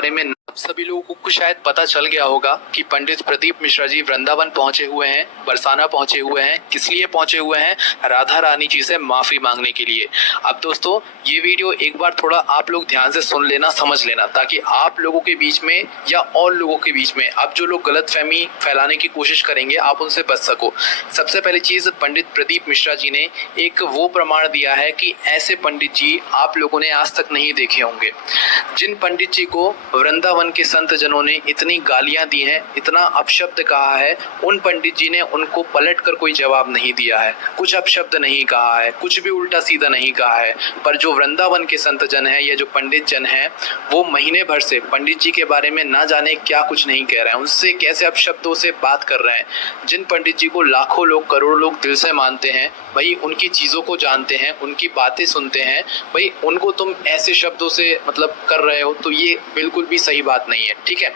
बारे में आप सभी लोगों को शायद पता चल गया होगा कि पंडित प्रदीप मिश्रा जी वृंदावन पहुंचे हुए हैं, बरसाना पहुंचे हुए हैं। किस लिए पहुंचे हुए हैं? राधा रानी जी से माफी मांगने के लिए। अब दोस्तों ये वीडियो एक बार थोड़ा आप लोग ध्यान से सुन लेना, समझ लेना, ताकि आप लोगों के बीच में या और लोगों के बीच में अब जो लोग गलतफहमी फैलाने की कोशिश करेंगे आप उनसे बच सको। सबसे पहली चीज, पंडित प्रदीप मिश्रा जी ने एक वो प्रमाण दिया है कि ऐसे पंडित जी आप लोगों ने आज तक नहीं देखे होंगे। जिन पंडित जी को वृंदावन के संत जनों ने इतनी गालियां दी हैं, इतना अपशब्द कहा है, उन पंडित जी ने उनको पलटकर कोई जवाब नहीं दिया है, कुछ अपशब्द नहीं कहा है, कुछ भी उल्टा सीधा नहीं कहा है। पर जो वृंदावन के संत जन हैं या जो पंडित जन हैं, वो महीने भर से पंडित जी के बारे में ना जाने क्या कुछ नहीं कह रहे हैं, उनसे कैसे अपशब्दों से बात कर रहे हैं। जिन पंडित जी को लाखों लोग, करोड़ों लोग दिल से मानते हैं, भाई उनकी चीज़ों को जानते हैं, उनकी बातें सुनते हैं, भाई उनको तुम ऐसे शब्दों से मतलब कर रहे हो, तो ये बिल्कुल भी सही बात नहीं है, ठीक है।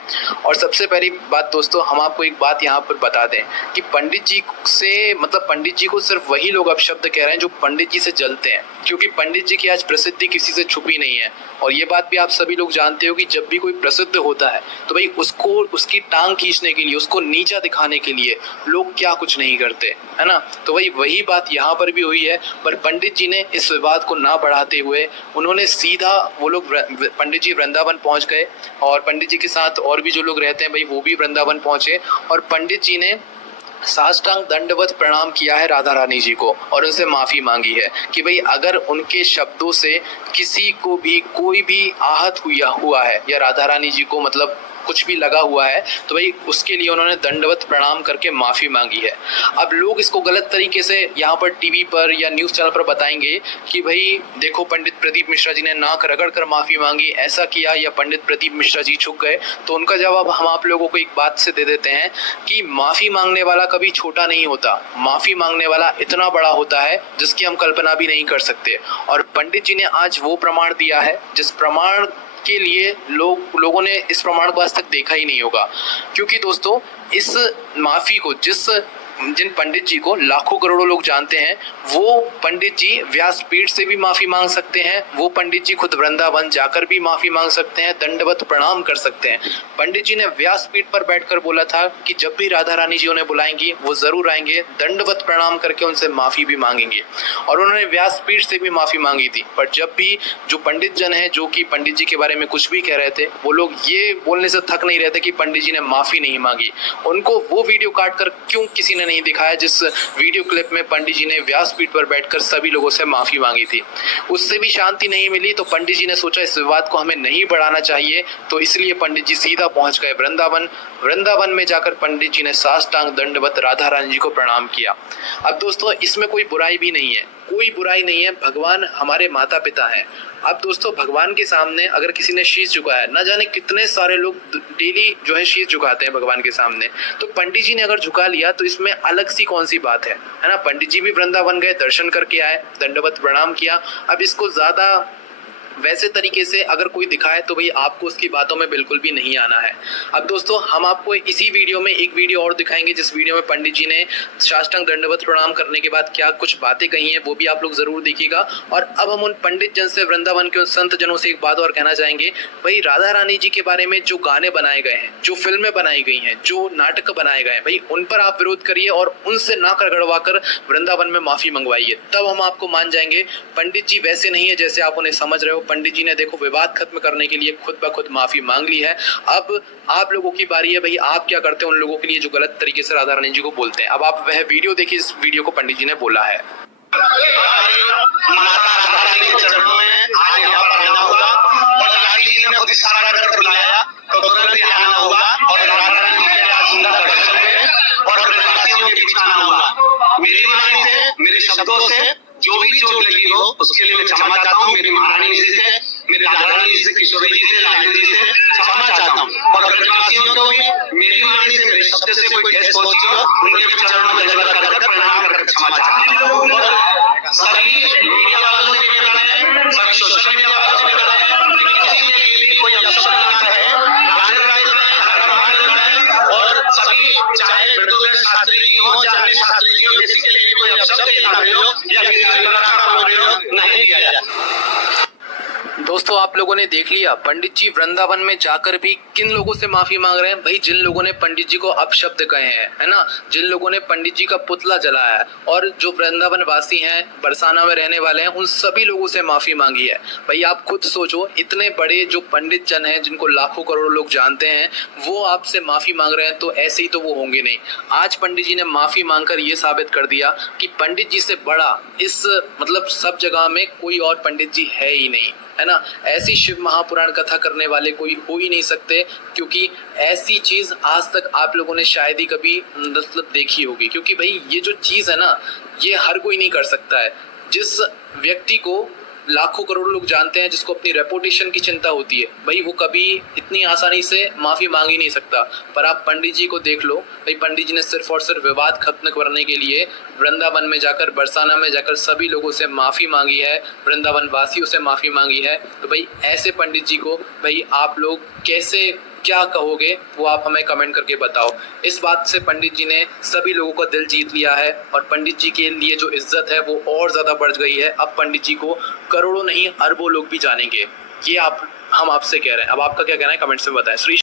और सबसे पहली बात दोस्तों, हम आपको एक बात यहाँ पर बता दें कि पंडित जी से मतलब पंडित जी को सिर्फ वही लोग अपशब्द कह रहे हैं जो पंडित जी से जलते हैं, क्योंकि पंडित जी की आज प्रसिद्धि किसी से छुपी नहीं है। और ये बात भी आप सभी लोग जानते हो कि जब भी कोई प्रसिद्ध होता है तो भाई उसको उसकी टांग खींचने के लिए, उसको नीचा दिखाने के लिए लोग क्या कुछ नहीं करते, है ना। तो भाई वही बात यहाँ पर भी हुई है। पर पंडित जी ने इस विवाद को ना बढ़ाते हुए उन्होंने सीधा, वो लोग पंडित जी वृंदावन पहुंच गए और पंडित जी के साथ और भी जो लोग रहते हैं भाई वो भी वृंदावन पहुंचे और पंडित जी ने साष्टांग दंडवत प्रणाम किया है राधा रानी जी को और उनसे माफी मांगी है कि भाई अगर उनके शब्दों से किसी को भी कोई भी आहत हुआ है या राधा रानी जी को मतलब कुछ भी लगा हुआ है तो भाई उसके लिए उन्होंने दंडवत प्रणाम करके माफी मांगी है। अब लोग इसको गलत तरीके से यहाँ पर टीवी पर या न्यूज़ चैनल पर बताएंगे कि भाई देखो पंडित प्रदीप मिश्रा जी ने नाक रगड़ कर माफी मांगी, ऐसा किया, या पंडित प्रदीप मिश्रा जी झुक गए। तो उनका जवाब हम आप लोगों को एक बात से दे देते हैं कि माफी मांगने वाला कभी छोटा नहीं होता, माफी मांगने वाला इतना बड़ा होता है जिसकी हम कल्पना भी नहीं कर सकते। और पंडित जी ने आज वो प्रमाण दिया है जिस प्रमाण के लिए लोगों ने इस प्रमाण को आज तक देखा ही नहीं होगा। क्योंकि दोस्तों इस माफी को जिन पंडित जी को लाखों करोड़ों लोग जानते हैं, वो पंडित जी व्यासपीठ से भी माफी मांग सकते हैं, वो पंडित जी खुद वृंदावन जाकर भी माफी मांग सकते हैं, दंडवत प्रणाम कर सकते हैं। पंडित जी ने व्यासपीठ पर बैठकर बोला था कि जब भी राधा रानी जी उन्हें बुलाएंगी वो जरूर आएंगे, दंडवत प्रणाम करके उनसे माफी भी मांगेंगे। और उन्होंने व्यासपीठ से भी माफी मांगी थी। पर जब भी जो पंडित जन है जो कि पंडित जी के बारे में कुछ भी कह रहे थे, वो लोग ये बोलने से थक नहीं रहे थे कि पंडित जी ने माफी नहीं मांगी। उनको वो वीडियो काट कर क्यों किसी ने नहीं दिखाया जिस वीडियो क्लिप में पंडित जी ने व्यासपीठ पर बैठकर सभी लोगों से माफी मांगी थी। उससे भी शांति नहीं मिली तो पंडित जी ने सोचा इस विवाद को हमें नहीं बढ़ाना चाहिए, तो इसलिए पंडित जी सीधा पहुंच गए वृंदावन में जाकर पंडित जी ने साष्टांग दंडवत राधा रानी जी को प्रणाम किया। अब दोस्तों इसमें कोई बुराई भी नहीं है, कोई बुराई नहीं है, भगवान हमारे माता पिता हैं। अब दोस्तों भगवान के सामने अगर किसी ने शीश झुकाया, ना जाने कितने सारे लोग डेली जो है शीश झुकाते हैं भगवान के सामने, तो पंडित जी ने अगर झुका लिया तो इसमें अलग सी कौन सी बात है ना। पंडित जी भी वृंदावन गए, दर्शन करके आए, दंडवत प्रणाम किया। अब इसको ज्यादा वैसे तरीके से अगर कोई दिखाए तो भाई आपको उसकी बातों में बिल्कुल भी नहीं आना है। अब दोस्तों हम आपको इसी वीडियो में एक वीडियो और दिखाएंगे जिस वीडियो में पंडित जी ने साष्टांग दंडवत प्रणाम करने के बाद क्या कुछ बातें कही हैं, वो भी आप लोग जरूर देखिएगा। और अब हम उन पंडित जन से, वृंदावन के उन संत जनों से एक बात और कहना चाहेंगे, भाई राधा रानी जी के बारे में जो गाने बनाए गए हैं, जो फिल्में बनाई गई हैं, जो नाटक बनाए गए हैं, भाई उन पर आप विरोध करिए और उनसे नाक रगड़वा कर वृंदावन में माफी मंगवाइए, तब हम आपको मान जाएंगे। पंडित जी वैसे नहीं है जैसे आप उन्हें समझ रहे हो। पंडित जी ने देखो विवाद खत्म करने के लिए खुद ब खुद माफी मांग ली है। अब आप लोगों की बारी है, भाई आप क्या करते हैं उन लोगों के लिए जो गलत तरीके से राधा रानी जी को बोलते हैं। अब आप वह वीडियो देखिए, इस वीडियो को पंडित जी ने बोला है। माता राधा रानी के चरणों में आज यहाँ पर आना होगा और रानी जी ने खुद इशारा कर बुलाया तो तुरंत आना होगा और राधा रानी के सुंदर दर्शन में और ब्रजवासियों के बीच आना होगा। मेरी वाणी से, मेरे शब्दों से जो भी चोट लगी हो उसके लिए मैं क्षमा चाहता हूँ। मेरी महारानी जी से, मेरे राधा रानी जी से, किशोरी जी से, लाली जी से क्षमा चाहता हूँ। और ब्रजवासियों को भी मेरी वाणी से, मेरे शब्द से कोई ठेस पहुंची हो उनके भी चरणों में दंडवत कर प्रणाम कर क्षमा चाहता हूँ। सभी मीडिया वालों से भी बताया, सभी सोशल मीडिया वालों से भी बताया कि किसी के लिए कोई अपशब्द ना कहे, गाने गाए और सभी चाहे मृदुल शास्त्री जी हो, चाहे शास्त्री जी हो, किसी के लिए कोई अपशब्द ना हो या किसी तरह का प्रयोग नहीं किया जाए। दोस्तों आप लोगों ने देख लिया पंडित जी वृंदावन में जाकर भी किन लोगों से माफी मांग रहे हैं। भाई जिन लोगों ने पंडित जी को अपशब्द कहे हैं, है ना, जिन लोगों ने पंडित जी का पुतला जलाया है, और जो वृंदावन वासी हैं, बरसाना में रहने वाले हैं, उन सभी लोगों से माफी मांगी है। भाई आप खुद सोचो, इतने बड़े जो पंडित जन हैं जिनको लाखों करोड़ों लोग जानते हैं, वो आपसे माफी मांग रहे हैं, तो ऐसे ही तो वो होंगे नहीं। आज पंडित जी ने माफी मांगकर ये साबित कर दिया कि पंडित जी से बड़ा इस मतलब सब जगह में कोई और पंडित जी है ही नहीं, है ना। ऐसी शिव महापुराण कथा करने वाले कोई हो ही नहीं सकते, क्योंकि ऐसी चीज आज तक आप लोगों ने शायद ही कभी मतलब देखी होगी। क्योंकि भाई ये जो चीज है ना, ये हर कोई नहीं कर सकता है। जिस व्यक्ति को लाखों करोड़ लोग जानते हैं, जिसको अपनी रेपुटेशन की चिंता होती है, भाई वो कभी इतनी आसानी से माफी मांग ही नहीं सकता। पर आप पंडित जी को देख लो, भाई पंडित जी ने सिर्फ और सिर्फ विवाद खत्म करने के लिए वृंदावन में जाकर, बरसाना में जाकर सभी लोगों से माफी मांगी है, वृंदावन वासियों से माफी मांगी है। तो भाई ऐसे पंडित जी को भाई आप लोग कैसे क्या कहोगे, वो आप हमें कमेंट करके बताओ। इस बात से पंडित जी ने सभी लोगों का दिल जीत लिया है, और पंडित जी के लिए जो इज्जत है वो और ज़्यादा बढ़ गई है। अब पंडित जी को करोड़ों नहीं अरबों लोग भी जानेंगे। ये हम आपसे कह रहे हैं। अब आपका क्या कहना है, कमेंट्स में बताएं। श्री